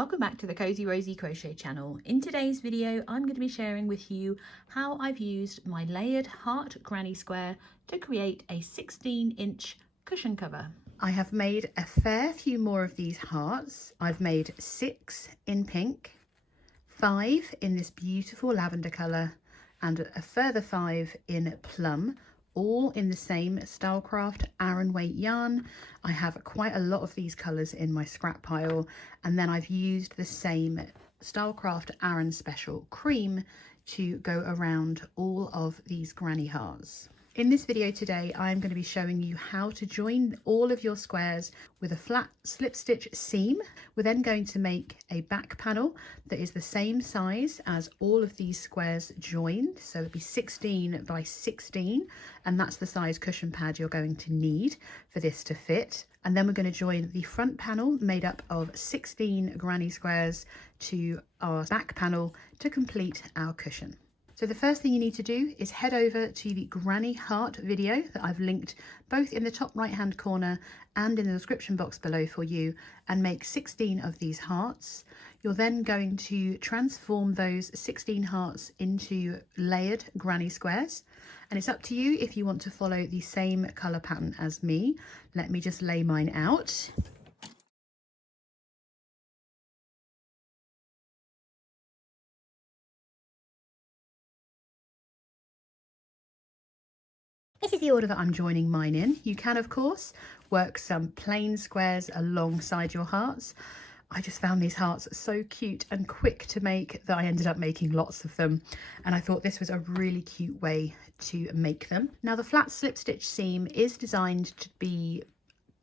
Welcome back to the Cozy Rosy Crochet channel. In today's video, I'm going to be sharing with you how I've used my layered heart granny square to create a 16-inch cushion cover. I have made a fair few more of these hearts. I've made 6 in pink, 5 in this beautiful lavender colour, and a further 5 in plum, all in the same Stylecraft Aran weight yarn. I have quite a lot of these colours in my scrap pile, and then I've used the same Stylecraft Aran Special cream to go around all of these granny hearts. In this video today, I'm going to be showing you how to join all of your squares with a flat slip stitch seam. We're then going to make a back panel that is the same size as all of these squares joined. So it'll be 16 by 16, and that's the size cushion pad you're going to need for this to fit. And then we're going to join the front panel made up of 16 granny squares to our back panel to complete our cushion. So the first thing you need to do is head over to the granny heart video that I've linked both in the top right hand corner and in the description box below for you, and make 16 of these hearts. You're then going to transform those 16 hearts into layered granny squares, and it's up to you if you want to follow the same colour pattern as me. Let me just lay mine out. This is the order that I'm joining mine in. You can, of course, work some plain squares alongside your hearts. I just found these hearts so cute and quick to make that I ended up making lots of them, and I thought this was a really cute way to make them. Now, the flat slip stitch seam is designed to be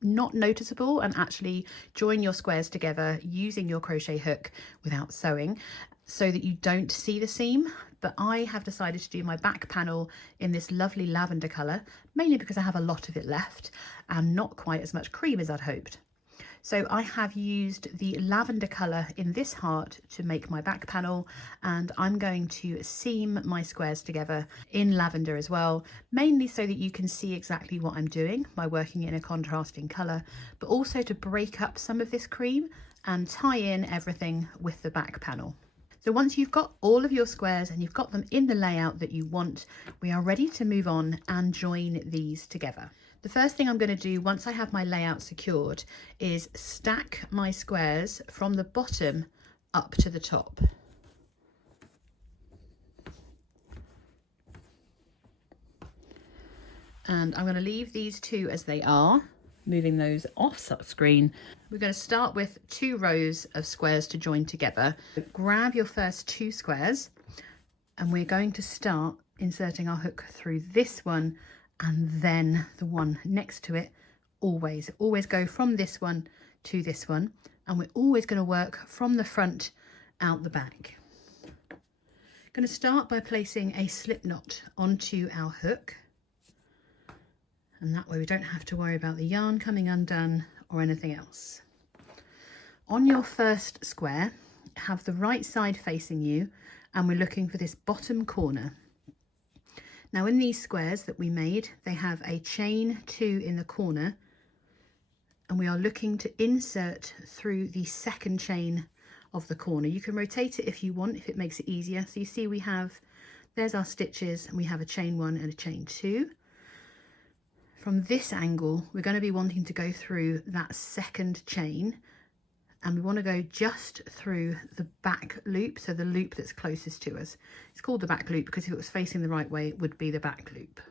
not noticeable and actually join your squares together using your crochet hook without sewing, so that you don't see the seam. But I have decided to do my back panel in this lovely lavender colour, mainly because I have a lot of it left and not quite as much cream as I'd hoped. So I have used the lavender colour in this heart to make my back panel, and I'm going to seam my squares together in lavender as well, mainly so that you can see exactly what I'm doing by working in a contrasting colour, but also to break up some of this cream and tie in everything with the back panel. So once you've got all of your squares and you've got them in the layout that you want, we are ready to move on and join these together. The first thing I'm going to do once I have my layout secured is stack my squares from the bottom up to the top. And I'm going to leave these two as they are, moving those off screen. We're going to start with 2 rows of squares to join together. Grab your first 2 squares, and we're going to start inserting our hook through this one and then the one next to it. Always go from this one to this one, and we're always going to work from the front out the back. Going to start by placing a slip knot onto our hook, and that way we don't have to worry about the yarn coming undone or anything else. On your first square, have the right side facing you, and we're looking for this bottom corner. Now in these squares that we made, they have a chain 2 in the corner, and we are looking to insert through the second chain of the corner. You can rotate it if you want, if it makes it easier. So you see there's our stitches, and we have a chain 1 and a chain 2. From this angle, we're going to be wanting to go through that second chain, and we want to go just through the back loop, so the loop that's closest to us. It's called the back loop because if it was facing the right way, it would be the back loop.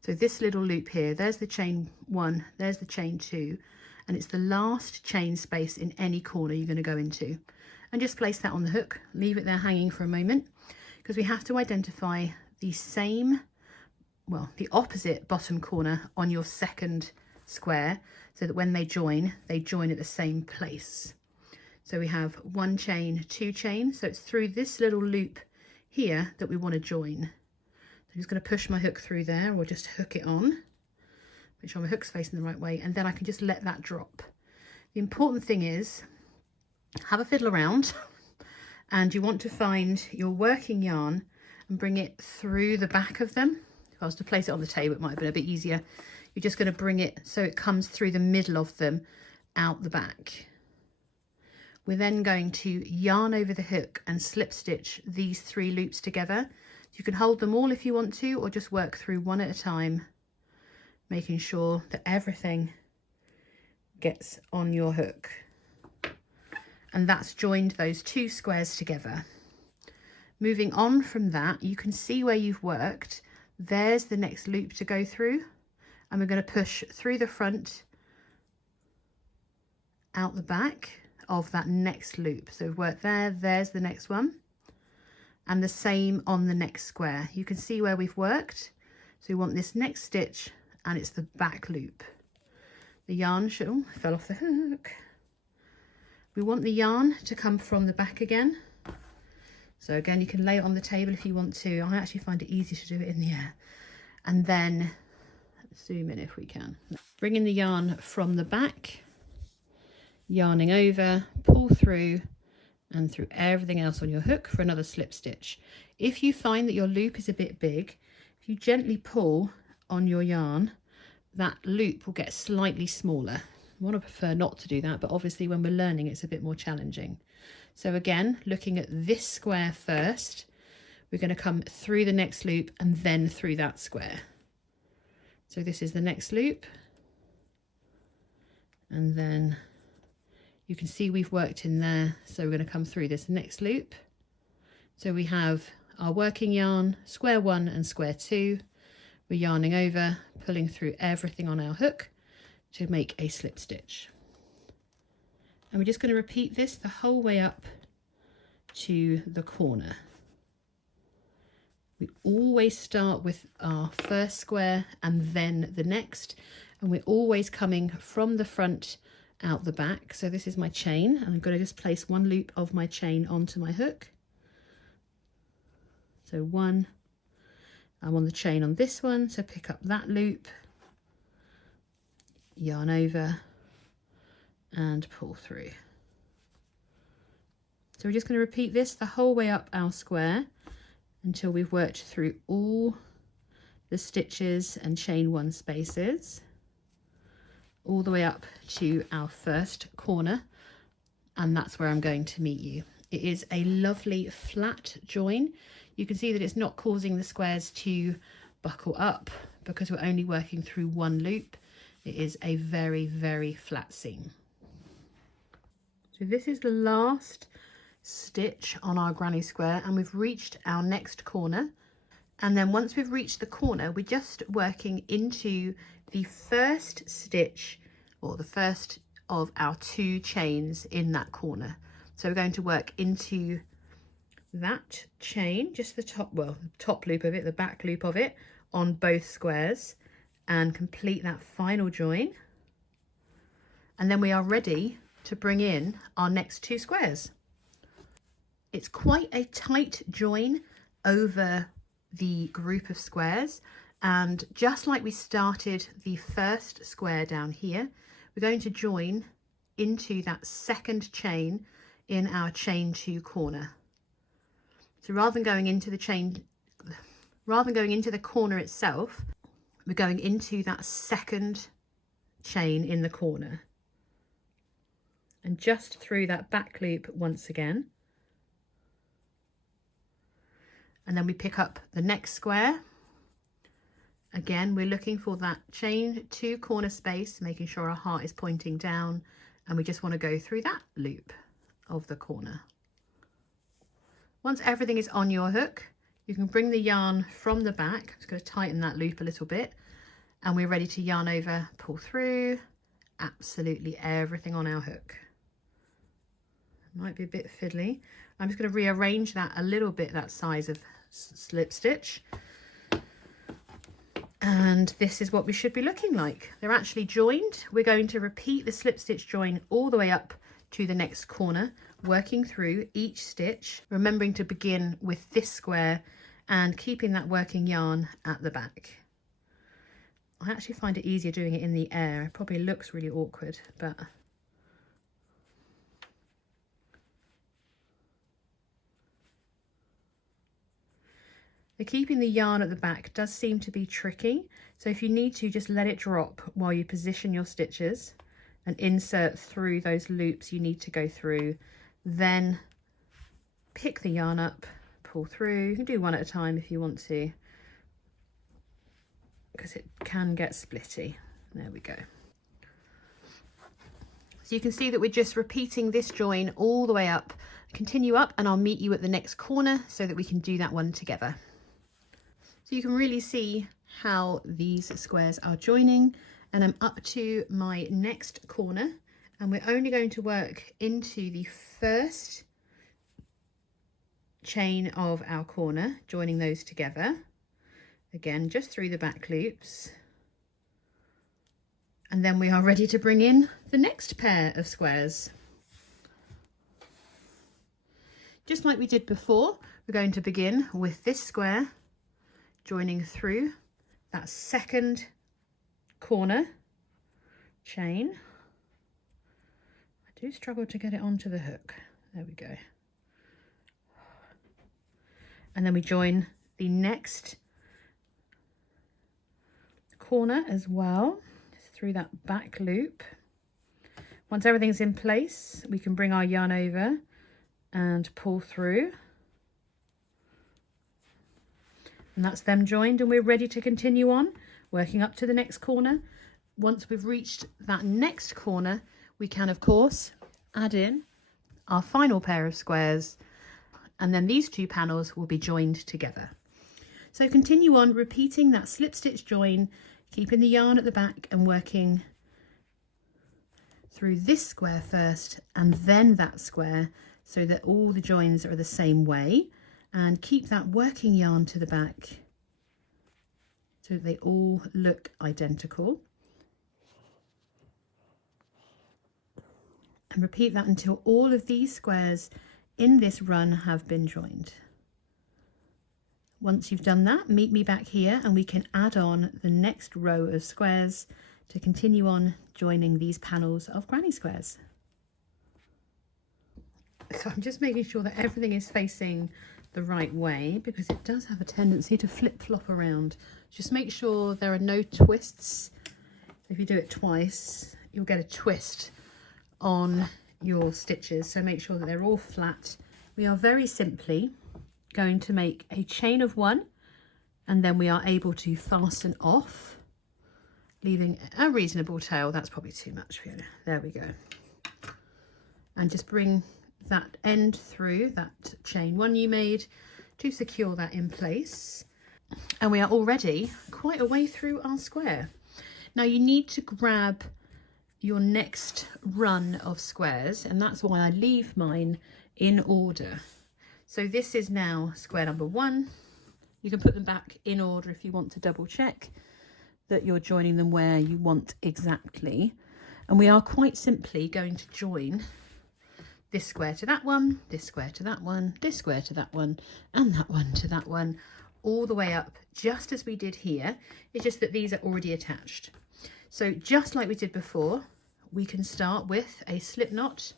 So this little loop here, there's the chain 1, there's the chain 2, and it's the last chain space in any corner you're going to go into. And just place that on the hook, leave it there hanging for a moment, because we have to identify the opposite bottom corner on your second square, so that when they join at the same place. So we have 1 chain, 2 chain, so it's through this little loop here that we want to join. I'm just going to push my hook through there, or just hook it on, make sure my hook's facing the right way, and then I can just let that drop. The important thing is, have a fiddle around and you want to find your working yarn and bring it through the back of them. If I was to place it on the table, it might have been a bit easier. You're just going to bring it so it comes through the middle of them out the back. We're then going to yarn over the hook and slip stitch these 3 loops together. You can hold them all if you want to, or just work through one at a time, making sure that everything gets on your hook. And that's joined those 2 squares together. Moving on from that, you can see where you've worked. There's the next loop to go through, and we're going to push through the front, out the back of that next loop. So we've worked there, there's the next one, and the same on the next square. You can see where we've worked. So we want this next stitch, and it's the back loop. The yarn should, oh, fell off the hook. We want the yarn to come from the back again. So again, you can lay it on the table if you want to. I actually find it easy to do it in the air. And then, let's zoom in if we can. Bringing the yarn from the back, yarning over, pull through, and through everything else on your hook for another slip stitch. If you find that your loop is a bit big, if you gently pull on your yarn, that loop will get slightly smaller. I want to prefer not to do that, but obviously when we're learning, it's a bit more challenging. So again, looking at this square first, we're going to come through the next loop and then through that square. So this is the next loop. And then you can see we've worked in there. So we're going to come through this next loop. So we have our working yarn, square 1 and square 2. We're yarning over, pulling through everything on our hook to make a slip stitch. And we're just going to repeat this the whole way up to the corner. We always start with our first square and then the next, and we're always coming from the front out the back. So this is my chain, and I'm going to just place 1 loop of my chain onto my hook. So 1, I'm on the chain on this one, so pick up that loop, yarn over, and pull through. So we're just going to repeat this the whole way up our square until we've worked through all the stitches and chain 1 spaces, all the way up to our first corner, and that's where I'm going to meet you. It is a lovely flat join. You can see that it's not causing the squares to buckle up because we're only working through 1 loop. It is a very, very flat seam. So this is the last stitch on our granny square, and we've reached our next corner. And then once we've reached the corner, we're just working into the first stitch, or the first of our 2 chains in that corner. So we're going to work into that chain, just the top, well, the top loop of it, the back loop of it, on both squares, and complete that final join. And then we are ready to bring in our next 2 squares. It's quite a tight join over the group of squares, and just like we started the first square down here, we're going to join into that second chain in our chain 2 corner. So rather than going into the corner itself, we're going into that second chain in the corner, and just through that back loop once again. And then we pick up the next square. Again, we're looking for that chain 2 corner space, making sure our heart is pointing down, and we just want to go through that loop of the corner. Once everything is on your hook, you can bring the yarn from the back. I'm just going to tighten that loop a little bit, and we're ready to yarn over, pull through absolutely everything on our hook. Might be a bit fiddly. I'm just going to rearrange that a little bit, that size of slip stitch. And this is what we should be looking like. They're actually joined. We're going to repeat the slip stitch join all the way up to the next corner, working through each stitch, remembering to begin with this square and keeping that working yarn at the back. I actually find it easier doing it in the air. It probably looks really awkward, but keeping the yarn at the back does seem to be tricky. So if you need to, just let it drop while you position your stitches and insert through those loops you need to go through. Then pick the yarn up, pull through. You can do one at a time if you want to, because it can get splitty. There we go. So you can see that we're just repeating this join all the way up. Continue up and I'll meet you at the next corner so that we can do that one together. So you can really see how these squares are joining, and I'm up to my next corner, and we're only going to work into the first chain of our corner, joining those together again just through the back loops, and then we are ready to bring in the next pair of squares. Just like we did before, we're going to begin with this square, joining through that second corner chain. I do struggle to get it onto the hook. There we go. And then we join the next corner as well, through that back loop. Once everything's in place, we can bring our yarn over and pull through. And that's them joined, and we're ready to continue on working up to the next corner. Once we've reached that next corner, we can of course add in our final pair of squares, and then these two panels will be joined together. So continue on repeating that slip stitch join, keeping the yarn at the back and working through this square first and then that square, so that all the joins are the same way. And keep that working yarn to the back so that they all look identical. And repeat that until all of these squares in this run have been joined. Once you've done that, meet me back here and we can add on the next row of squares to continue on joining these panels of granny squares. So I'm just making sure that everything is facing the right way, because it does have a tendency to flip-flop around. Just make sure there are no twists. If you do it twice, you'll get a twist on your stitches, so make sure that they're all flat. We are very simply going to make a chain of one, and then we are able to fasten off, leaving a reasonable tail. That's probably too much, Fiona. There we go. And just bring that end through that chain one you made to secure that in place. And we are already quite a way through our square. Now you need to grab your next run of squares, and that's why I leave mine in order. So this is now square number one. You can put them back in order if you want to double check that you're joining them where you want exactly. And we are quite simply going to join this square to that one, this square to that one, this square to that one, and that one to that one, all the way up, just as we did here. It's just that these are already attached. So just like we did before, we can start with a slip knot.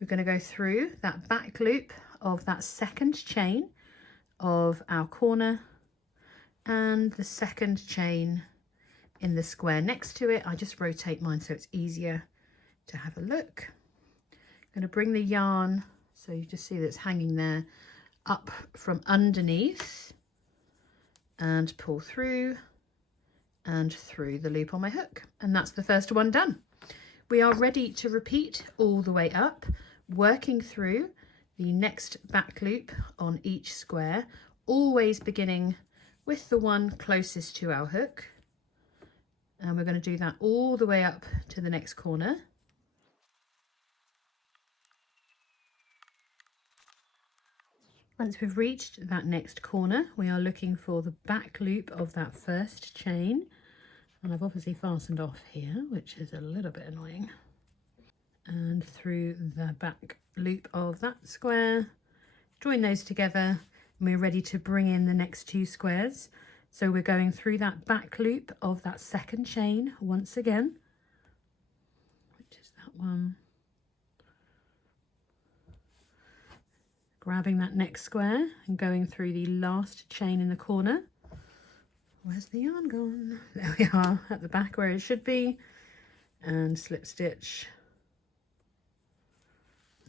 We're going to go through that back loop of that second chain of our corner and the second chain in the square next to it. I just rotate mine so it's easier to have a look. I'm going to bring the yarn, so you just see that it's hanging there, up from underneath and pull through and through the loop on my hook. And that's the first one done. We are ready to repeat all the way up, working through the next back loop on each square, always beginning with the one closest to our hook. And we're going to do that all the way up to the next corner. Once we've reached that next corner, we are looking for the back loop of that first chain. And I've obviously fastened off here, which is a little bit annoying. And through the back loop of that square, join those together, and we're ready to bring in the next two squares. So we're going through that back loop of that second chain once again, which is that one. Grabbing that next square and going through the last chain in the corner. Where's the yarn gone? There we are, at the back where it should be. and slip stitch,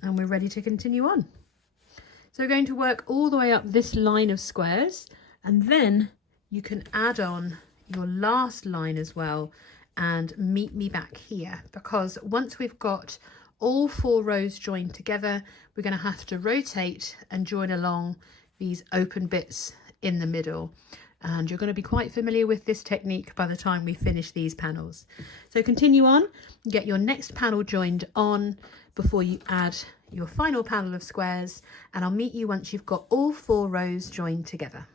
and we're ready to continue on. So we're going to work all the way up this line of squares, and then you can add on your last line as well and meet me back here, because once we've got all 4 rows joined together, we're going to have to rotate and join along these open bits in the middle. And you're going to be quite familiar with this technique by the time we finish these panels. So continue on, get your next panel joined on before you add your final panel of squares, and I'll meet you once you've got all 4 rows joined together.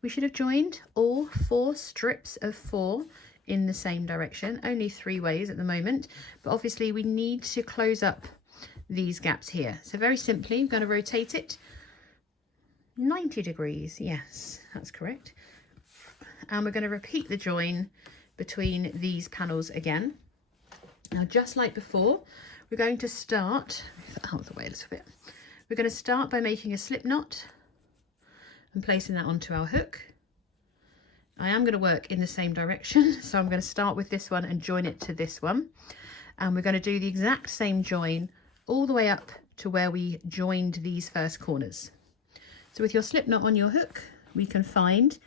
We should have joined all 4 strips of 4 in the same direction, only 3 ways at the moment, but obviously we need to close up these gaps here. So very simply, I'm going to rotate it 90 degrees. Yes, that's correct. And we're going to repeat the join between these panels again. Now, just like before, we're going to start, out of the way a little bit. We're going to start by making a slip knot and placing that onto our hook. I am going to work in the same direction, so I'm going to start with this one and join it to this one. And we're going to do the exact same join all the way up to where we joined these first corners. So with your slip knot on your hook, we can find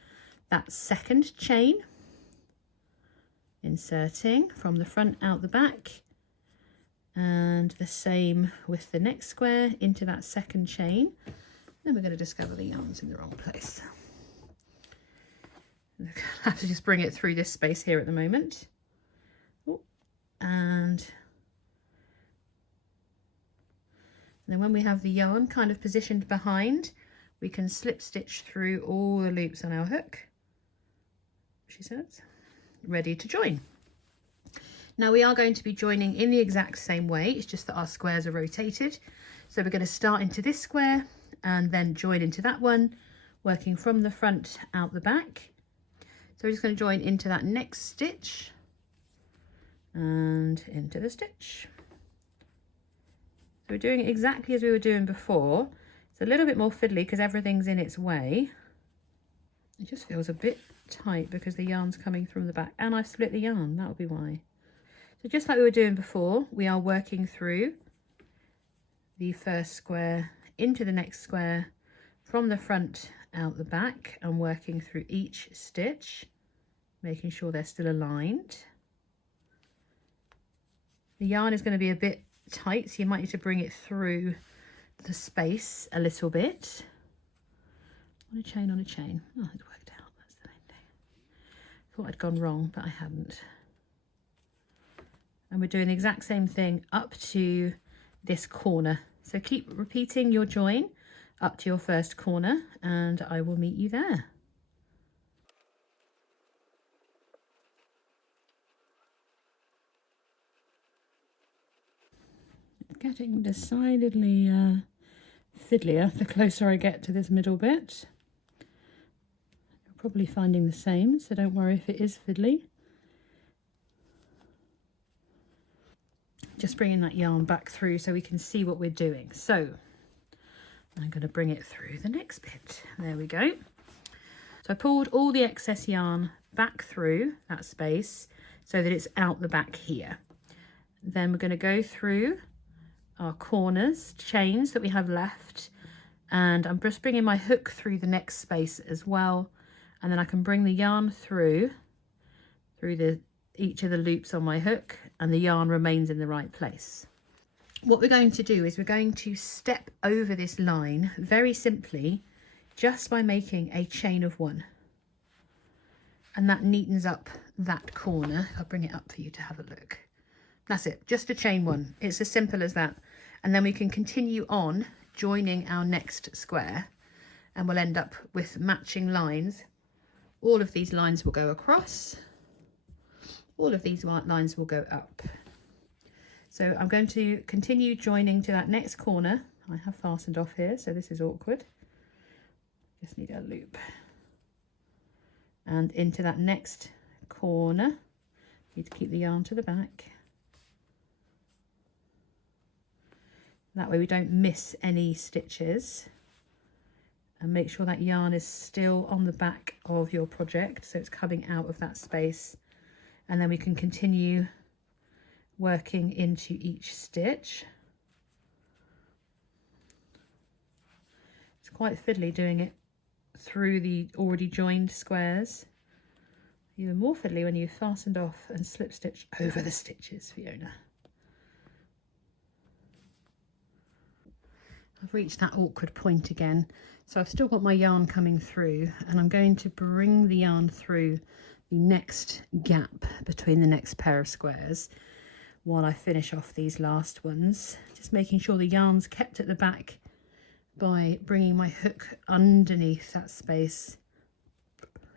that second chain, inserting from the front out the back, and the same with the next square into that second chain. Then we're going to discover the yarn's in the wrong place. I have to just bring it through this space here at the moment. And then when we have the yarn kind of positioned behind, we can slip stitch through all the loops on our hook, she says, ready to join. Now we are going to be joining in the exact same way, it's just that our squares are rotated. So we're going to start into this square and then join into that one, working from the front out the back. So we're just going to join into that next stitch and into the stitch. So we're doing it exactly as we were doing before. It's a little bit more fiddly because everything's in its way. It just feels a bit tight because the yarn's coming from the back, and I've split the yarn, that'll be why. So just like we were doing before, we are working through the first square into the next square, from the front out the back, and working through each stitch, making sure they're still aligned. The yarn is going to be a bit tight, so you might need to bring it through the space a little bit. On a chain, on a chain. Oh, it worked out, that's the main thing. Thought I'd gone wrong, but I hadn't. And we're doing the exact same thing up to this corner. So keep repeating your join up to your first corner, and I will meet you there. Getting decidedly fiddlier the closer I get to this middle bit. You're probably finding the same, so don't worry if it is fiddly. Just bringing that yarn back through so we can see what we're doing. So I'm going to bring it through the next bit. There we go. So I pulled all the excess yarn back through that space so that it's out the back here. Then we're going to go through our corners, chains that we have left, and I'm just bringing my hook through the next space as well, and then I can bring the yarn through each of the loops on my hook, and the yarn remains in the right place. What we're going to do is we're going to step over this line very simply just by making a chain of 1, and that neatens up that corner. I'll bring it up for you to have a look. That's it, just a chain 1. It's as simple as that. And then we can continue on joining our next square, and we'll end up with matching lines. All of these lines will go across, all of these lines will go up. So I'm going to continue joining to that next corner. I have fastened off here, so this is awkward. Just need a loop. And into that next corner, need to keep the yarn to the back. That way we don't miss any stitches, and make sure that yarn is still on the back of your project, so it's coming out of that space, and then we can continue working into each stitch. It's quite fiddly doing it through the already joined squares. Even more fiddly when you've fastened off and slip stitched over the stitches, Fiona. I've reached that awkward point again, so I've still got my yarn coming through, and I'm going to bring the yarn through the next gap between the next pair of squares while I finish off these last ones, just making sure the yarn's kept at the back by bringing my hook underneath that space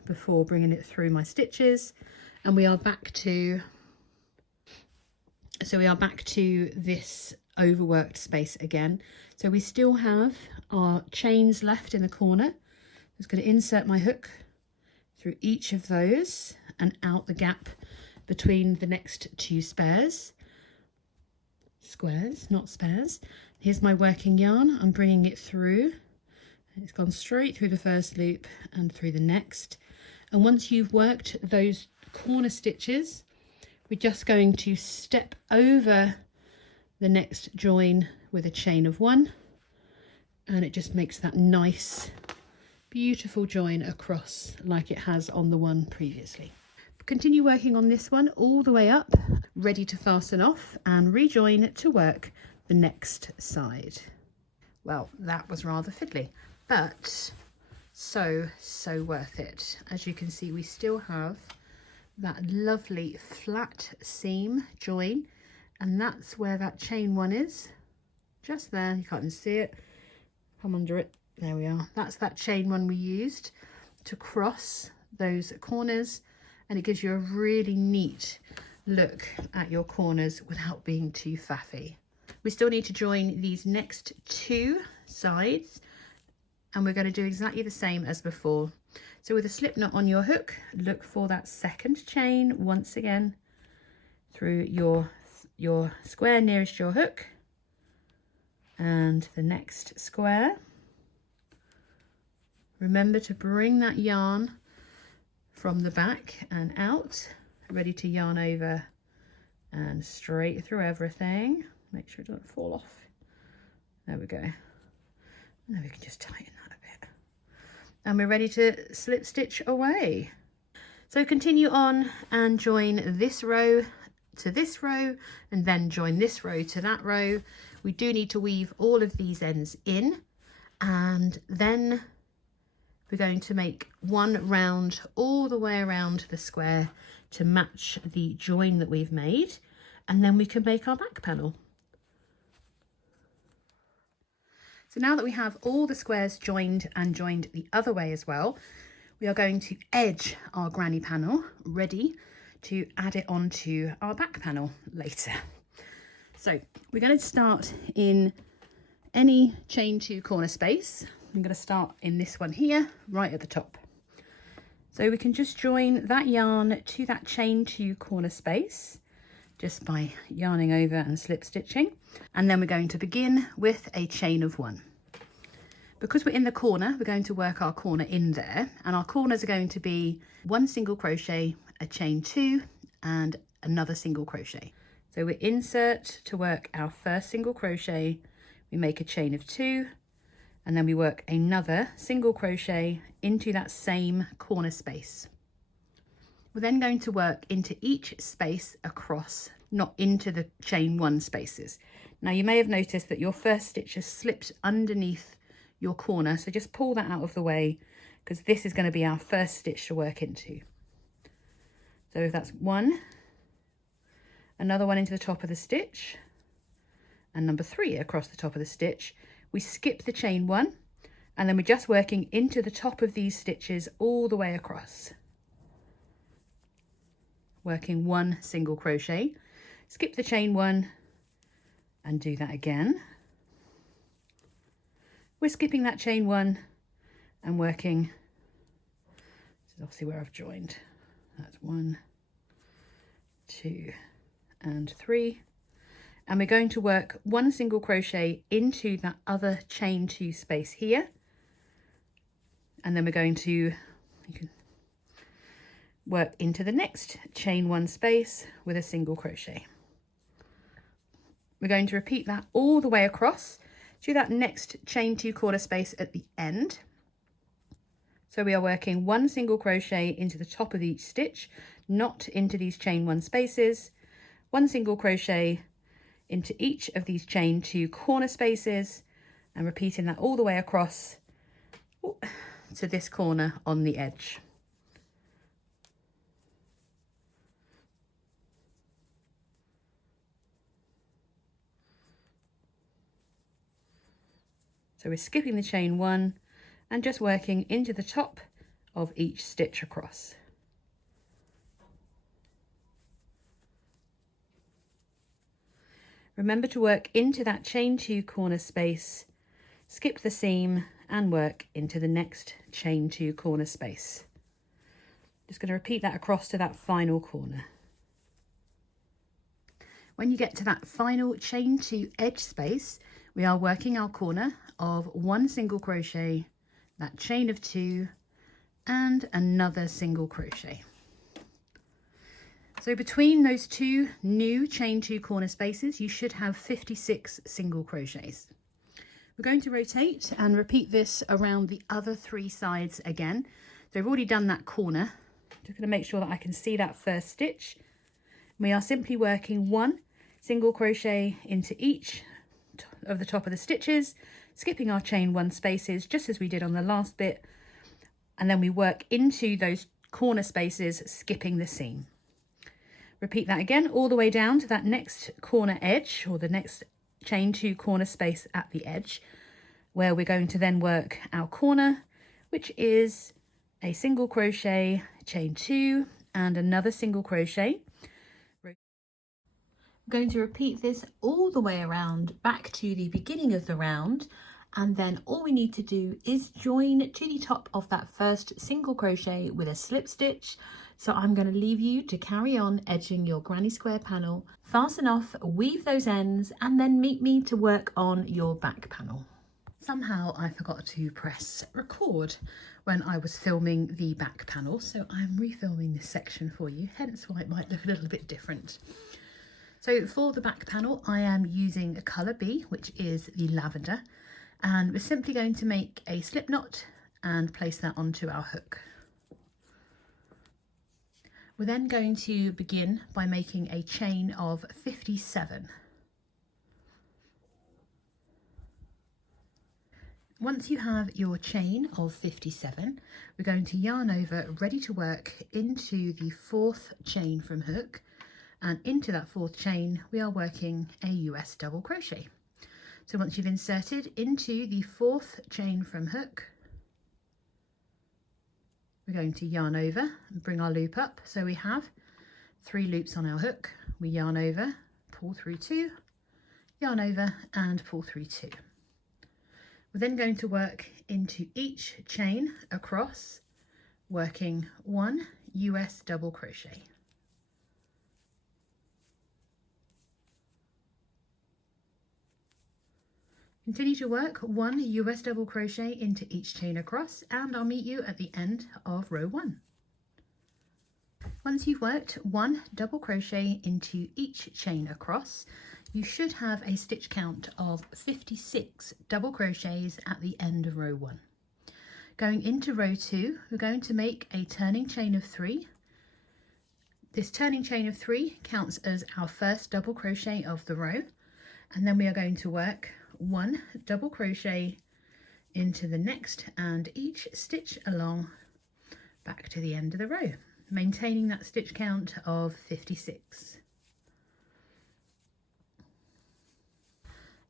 before bringing it through my stitches. And we are back to this overworked space again. So we still have our chains left in the corner. I'm just going to insert my hook through each of those and out the gap between the next two squares, not spares. Here's my working yarn. I'm bringing it through. It's gone straight through the first loop and through the next. And once you've worked those corner stitches, we're just going to step over the next join with a chain of 1, and it just makes that nice, beautiful join across like it has on the one previously. Continue working on this one all the way up, ready to fasten off and rejoin to work the next side. Well, that was rather fiddly, but so worth it. As you can see, we still have that lovely flat seam join, and that's where that chain 1 is, just there. You can't even see it. Come under it. There we are. That's that chain 1 we used to cross those corners, and it gives you a really neat look at your corners without being too faffy. We still need to join these next 2 sides, and we're going to do exactly the same as before. So with a slip knot on your hook, look for that second chain once again through your square nearest your hook and the next square. Remember to bring that yarn from the back and out, ready to yarn over and straight through everything. Make sure it doesn't fall off. There we go. And then we can just tighten that a bit. And we're ready to slip stitch away. So continue on and join this row to this row, and then join this row to that row. We do need to weave all of these ends in, and then we're going to make 1 round all the way around the square to match the join that we've made, and then we can make our back panel. So now that we have all the squares joined and joined the other way as well, we are going to edge our granny panel ready to add it onto our back panel later. So we're going to start in any chain 2 corner space. I'm going to start in this one here, right at the top. So we can just join that yarn to that chain 2 corner space just by yarning over and slip stitching. And then we're going to begin with a chain of 1. Because we're in the corner, we're going to work our corner in there, and our corners are going to be 1 single crochet, a chain 2 and another single crochet. So we insert to work our first single crochet, we make a chain of 2, and then we work another single crochet into that same corner space. We're then going to work into each space across, not into the chain 1 spaces. Now you may have noticed that your first stitch has slipped underneath your corner, so just pull that out of the way, because this is going to be our first stitch to work into. So if that's 1, another 1 into the top of the stitch, and number 3 across the top of the stitch, we skip the chain 1, and then we're just working into the top of these stitches all the way across. Working 1 single crochet, skip the chain 1, and do that again. We're skipping that chain 1 and working, this is obviously where I've joined, that's 1, 2 and 3, and we're going to work 1 single crochet into that other chain 2 space here, and then we're going to, you can work into the next chain 1 space with a single crochet. We're going to repeat that all the way across to that next chain 2 corner space at the end. So we are working 1 single crochet into the top of each stitch, not into these chain 1 spaces, 1 single crochet into each of these chain 2 corner spaces, and repeating that all the way across to this corner on the edge. So we're skipping the chain 1 and just working into the top of each stitch across. Remember to work into that chain 2 corner space, skip the seam and work into the next chain 2 corner space. Just going to repeat that across to that final corner. When you get to that final chain 2 edge space, we are working our corner of 1 single crochet, that chain of 2 and another single crochet. So between those 2 new chain 2 corner spaces, you should have 56 single crochets. We're going to rotate and repeat this around the other 3 sides again. So we've already done that corner. Just going to make sure that I can see that first stitch. We are simply working 1 single crochet into each of the top of the stitches, skipping our chain 1 spaces just as we did on the last bit, and then we work into those corner spaces, skipping the seam. Repeat that again all the way down to that next corner edge, or the next chain 2 corner space at the edge, where we're going to then work our corner, which is a single crochet, chain 2 and another single crochet. We're going to repeat this all the way around back to the beginning of the round, and then all we need to do is join to the top of that first single crochet with a slip stitch. So I'm going to leave you to carry on edging your granny square panel, fasten off, weave those ends, and then meet me to work on your back panel. Somehow I forgot to press record when I was filming the back panel, so I'm refilming this section for you, hence why it might look a little bit different. So for the back panel, I am using a colour B, which is the lavender, and we're simply going to make a slip knot and place that onto our hook. We're then going to begin by making a chain of 57. Once you have your chain of 57, we're going to yarn over, ready to work, into the 4th chain from hook. And into that 4th chain, we are working a US double crochet. So once you've inserted into the 4th chain from hook, we're going to yarn over and bring our loop up. So we have 3 loops on our hook. We yarn over, pull through 2, yarn over and pull through 2. We're then going to work into each chain across, working 1 US double crochet. Continue to work 1 US double crochet into each chain across, and I'll meet you at the end of row 1. Once you've worked 1 double crochet into each chain across, you should have a stitch count of 56 double crochets at the end of row 1. Going into row 2, we're going to make a turning chain of 3. This turning chain of 3 counts as our first double crochet of the row, and then we are going to work 1 double crochet into the next and each stitch along back to the end of the row, maintaining that stitch count of 56.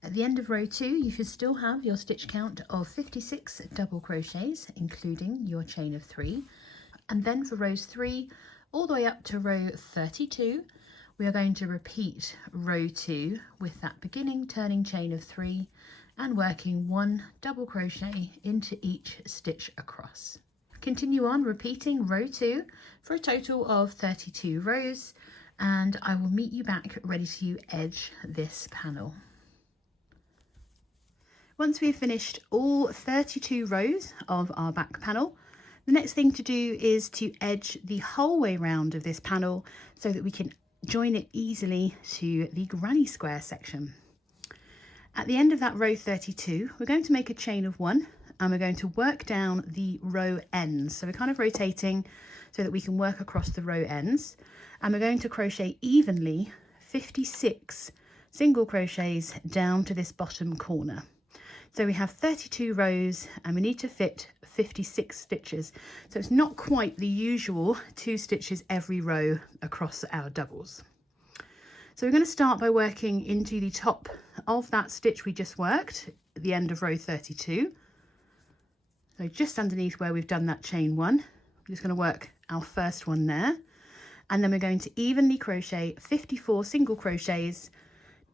At the end of row 2, you should still have your stitch count of 56 double crochets, including your chain of 3. And then for rows 3 all the way up to row 32, we are going to repeat row 2 with that beginning turning chain of 3 and working 1 double crochet into each stitch across. Continue on repeating row 2 for a total of 32 rows, and I will meet you back ready to edge this panel. Once we've finished all 32 rows of our back panel, the next thing to do is to edge the whole way round of this panel so that we can join it easily to the granny square section. At the end of that row 32, we're going to make a chain of 1 and we're going to work down the row ends. So we're kind of rotating so that we can work across the row ends, and we're going to crochet evenly 56 single crochets down to this bottom corner. So we have 32 rows and we need to fit 56 stitches. So it's not quite the usual 2 stitches every row across our doubles. So we're going to start by working into the top of that stitch we just worked at the end of row 32. So just underneath where we've done that chain 1, we're just going to work our first one there. And then we're going to evenly crochet 54 single crochets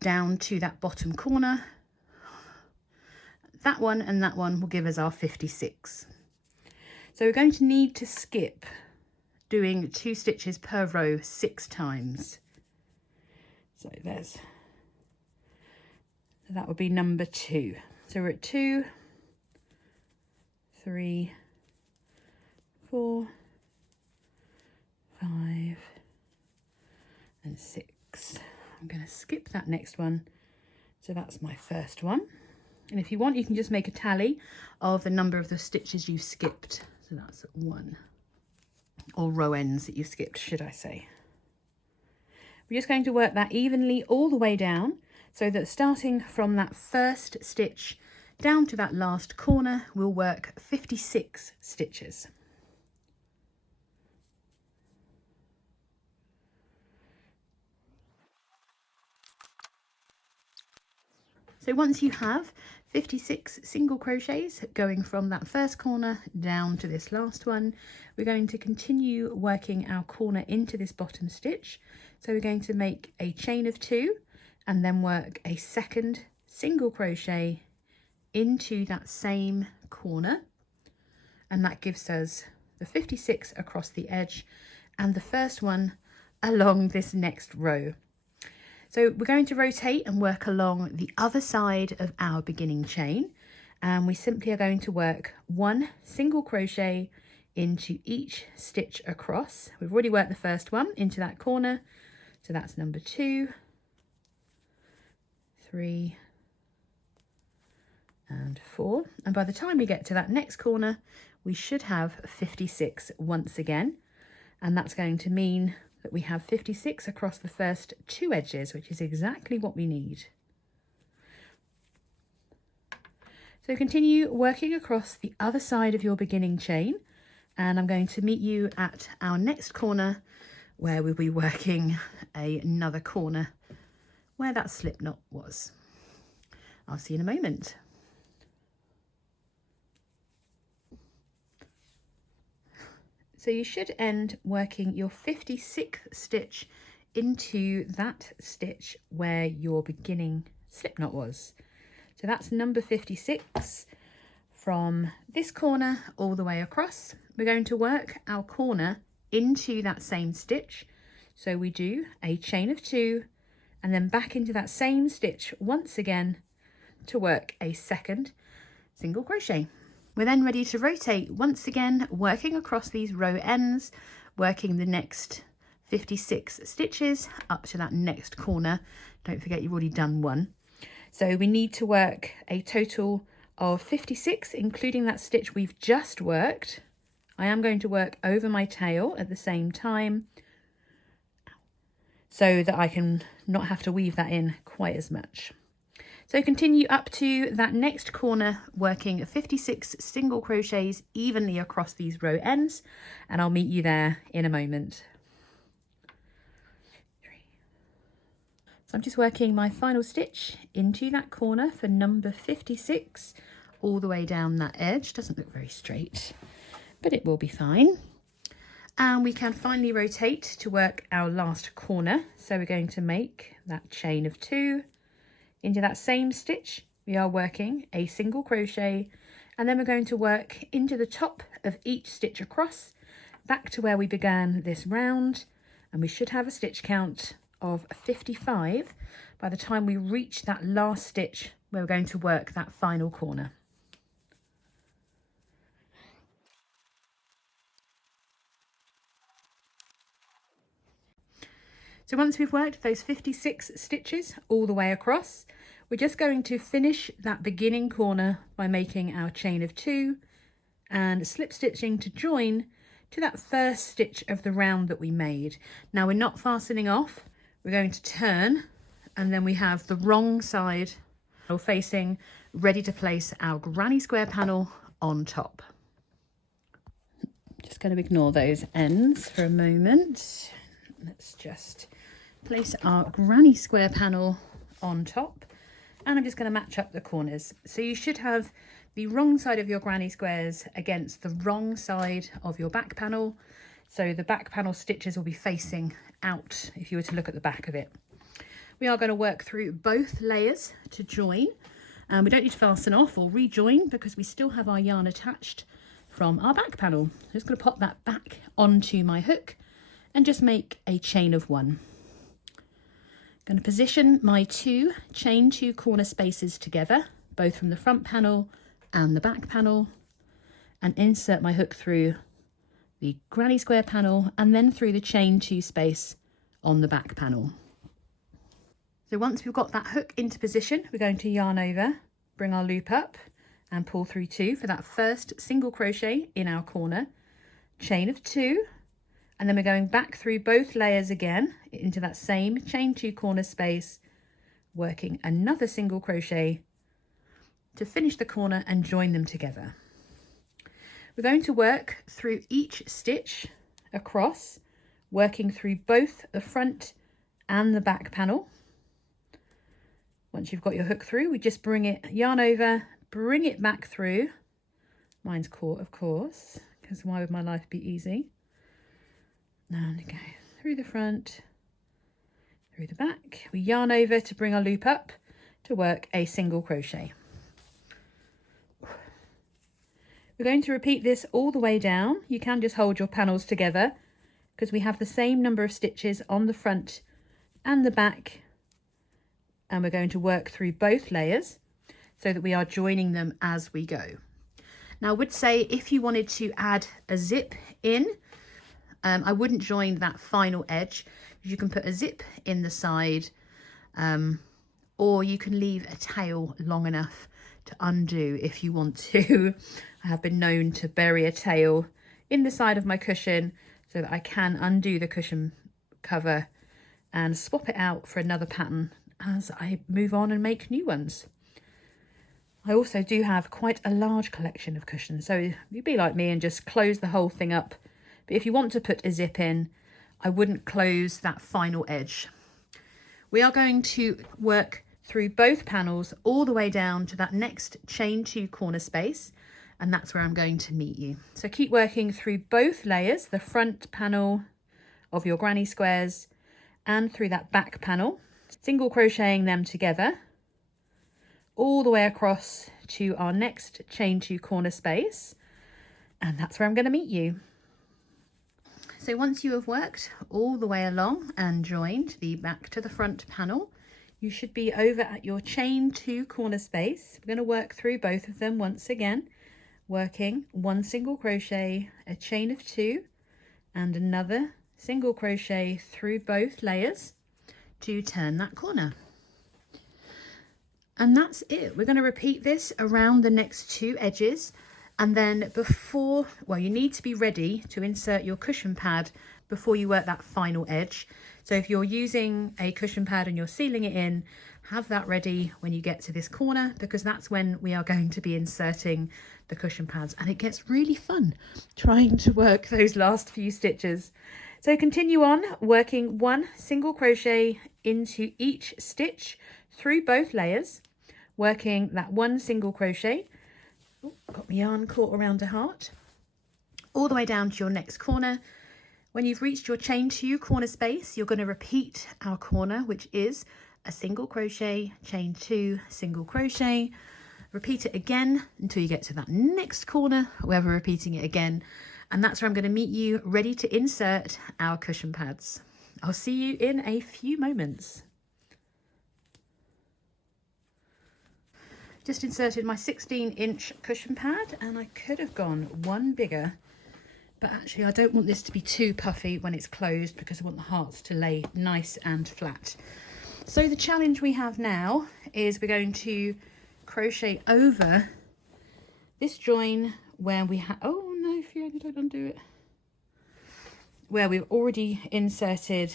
down to that bottom corner. That one and that one will give us our 56. So we're going to need to skip doing 2 stitches per row 6 times. So that would be number 2. So we're at 2, 3, 4, 5 and 6. I'm going to skip that next one. So that's my first one. And if you want, you can just make a tally of the number of the stitches you've skipped. So that's 1, or row ends that you skipped, should I say. We're just going to work that evenly all the way down, so that starting from that first stitch down to that last corner, we'll work 56 stitches. So once you have 56 single crochets going from that first corner down to this last one, we're going to continue working our corner into this bottom stitch. So we're going to make a chain of 2 and then work a second single crochet into that same corner, and that gives us the 56 across the edge and the first one along this next row. So we're going to rotate and work along the other side of our beginning chain, and we simply are going to work 1 single crochet into each stitch across. We've already worked the first one into that corner, so that's number 2, 3 and 4, and by the time we get to that next corner we should have 56 once again, and that's going to mean that we have 56 across the first 2 edges, which is exactly what we need. So continue working across the other side of your beginning chain, and I'm going to meet you at our next corner where we'll be working another corner where that slip knot was. I'll see you in a moment. So you should end working your 56th stitch into that stitch where your beginning slip knot was. So that's number 56. From this corner all the way across, we're going to work our corner into that same stitch. So we do a chain of 2 and then back into that same stitch once again to work a second single crochet. We're then ready to rotate once again, working across these row ends, working the next 56 stitches up to that next corner. Don't forget you've already done 1. So we need to work a total of 56, including that stitch we've just worked. I am going to work over my tail at the same time so that I can not have to weave that in quite as much. So continue up to that next corner, working 56 single crochets evenly across these row ends, and I'll meet you there in a moment. So I'm just working my final stitch into that corner for number 56, all the way down that edge. Doesn't look very straight, but it will be fine. And we can finally rotate to work our last corner. So we're going to make that chain of 2. Into that same stitch, we are working a single crochet, and then we're going to work into the top of each stitch across, back to where we began this round, and we should have a stitch count of 55 by the time we reach that last stitch where we're going to work that final corner. So once we've worked those 56 stitches all the way across, We're just going to finish that beginning corner by making our chain of 2 and slip stitching to join to that first stitch of the round that we made. Now we're not fastening off, we're going to turn, and then we have the wrong side facing, ready to place our granny square panel on top. Just going to ignore those ends for a moment. Let's just place our granny square panel on top, and I'm just going to match up the corners. So you should have the wrong side of your granny squares against the wrong side of your back panel. So the back panel stitches will be facing out if you were to look at the back of it. We are going to work through both layers to join, and we don't need to fasten off or rejoin because we still have our yarn attached from our back panel. I'm just going to pop that back onto my hook and just make a chain of 1. I'm going to position my 2 chain 2 corner spaces together, both from the front panel and the back panel, and insert my hook through the granny square panel and then through the chain 2 space on the back panel. So once we've got that hook into position, we're going to yarn over, bring our loop up and pull through 2 for that first single crochet in our corner, chain of 2, and then we're going back through both layers again into that same chain 2 corner space, working another single crochet to finish the corner and join them together. We're going to work through each stitch across, working through both the front and the back panel. Once you've got your hook through, we just bring it, yarn over, bring it back through. Mine's caught, of course, because why would my life be easy? And go through the front, through the back. We yarn over to bring our loop up to work a single crochet. We're going to repeat this all the way down. You can just hold your panels together because we have the same number of stitches on the front and the back, and we're going to work through both layers so that we are joining them as we go. Now I would say if you wanted to add a zip in, I wouldn't join that final edge. You can put a zip in the side, or you can leave a tail long enough to undo if you want to. I have been known to bury a tail in the side of my cushion so that I can undo the cushion cover and swap it out for another pattern as I move on and make new ones. I also do have quite a large collection of cushions, so you'd be like me and just close the whole thing up. But if you want to put a zip in, I wouldn't close that final edge. We are going to work through both panels all the way down to that next chain 2 corner space, and that's where I'm going to meet you. So keep working through both layers, the front panel of your granny squares and through that back panel, single crocheting them together all the way across to our next chain 2 corner space, and that's where I'm going to meet you. So once you have worked all the way along and joined the back to the front panel, you should be over at your chain 2 corner space. We're going to work through both of them once again, working 1 single crochet, a chain of 2 and another single crochet through both layers to turn that corner. And that's it. We're going to repeat this around the next 2 edges, and then before, well, you need to be ready to insert your cushion pad before you work that final edge. So if you're using a cushion pad and you're sealing it in, have that ready when you get to this corner, because that's when we are going to be inserting the cushion pads, and it gets really fun trying to work those last few stitches. So continue on working 1 single crochet into each stitch through both layers, working that 1 single crochet. Oh, got my yarn caught around a heart. All the way down to your next corner. When you've reached your chain 2 corner space, you're going to repeat our corner, which is a single crochet, chain 2, single crochet. Repeat it again until you get to that next corner, where we're repeating it again. And that's where I'm going to meet you, ready to insert our cushion pads. I'll see you in a few moments. Just inserted my 16-inch cushion pad, and I could have gone 1 bigger, but actually I don't want this to be too puffy when it's closed because I want the hearts to lay nice and flat. So the challenge we have now is we're going to crochet over this join where we have, oh no, Fiona, don't undo it, where we've already inserted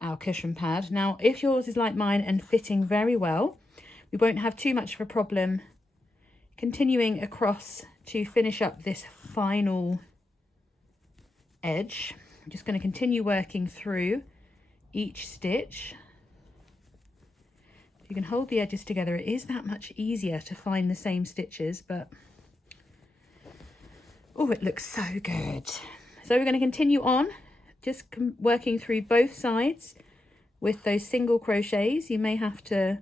our cushion pad. Now, if yours is like mine and fitting very well, we won't have too much of a problem continuing across to finish up this final edge. I'm just going to continue working through each stitch. If you can hold the edges together, it is that much easier to find the same stitches, but oh, it looks so good. So we're going to continue on, just working through both sides with those single crochets. You may have to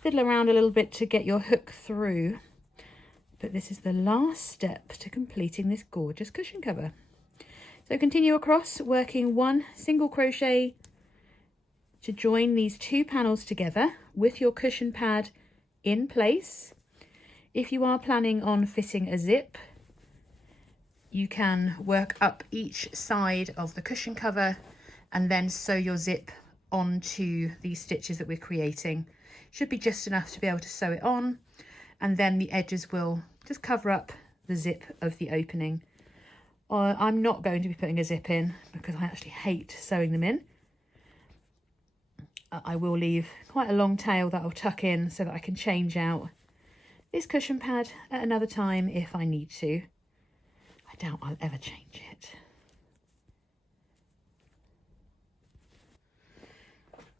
fiddle around a little bit to get your hook through, but this is the last step to completing this gorgeous cushion cover. So continue across, working one single crochet to join these two panels together with your cushion pad in place. If you are planning on fitting a zip, you can work up each side of the cushion cover and then sew your zip onto these stitches that we're creating. Should be just enough to be able to sew it on, and then the edges will just cover up the zip of the opening. I'm not going to be putting a zip in because I actually hate sewing them in. I will leave quite a long tail that I'll tuck in so that I can change out this cushion pad at another time if I need to. I doubt I'll ever change it.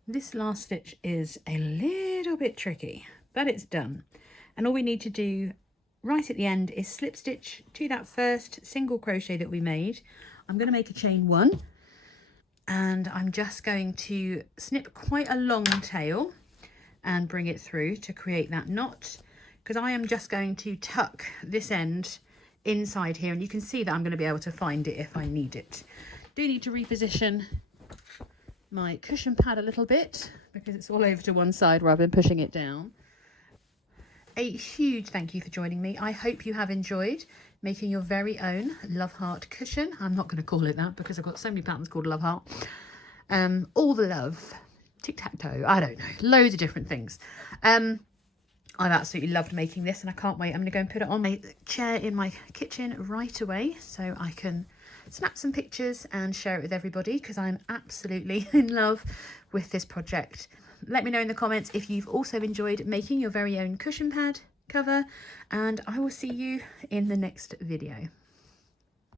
This last stitch is a little bit tricky, but it's done. And all we need to do right at the end is slip stitch to that first single crochet that we made. I'm going to make a chain 1, and I'm just going to snip quite a long tail and bring it through to create that knot, because I am just going to tuck this end inside here, and you can see that I'm going to be able to find it if I need it. Do need to reposition my cushion pad a little bit because it's all over to one side rather than pushing it down. A huge thank you for joining me. I hope you have enjoyed making your very own love heart cushion. I'm not going to call it that because I've got so many patterns called love heart. All the love, tic-tac-toe, I don't know, loads of different things. I've absolutely loved making this and I can't wait. I'm going to go and put it on my chair in my kitchen right away so I can snap some pictures and share it with everybody because I'm absolutely in love with this project. Let me know in the comments if you've also enjoyed making your very own cushion pad cover, and I will see you in the next video.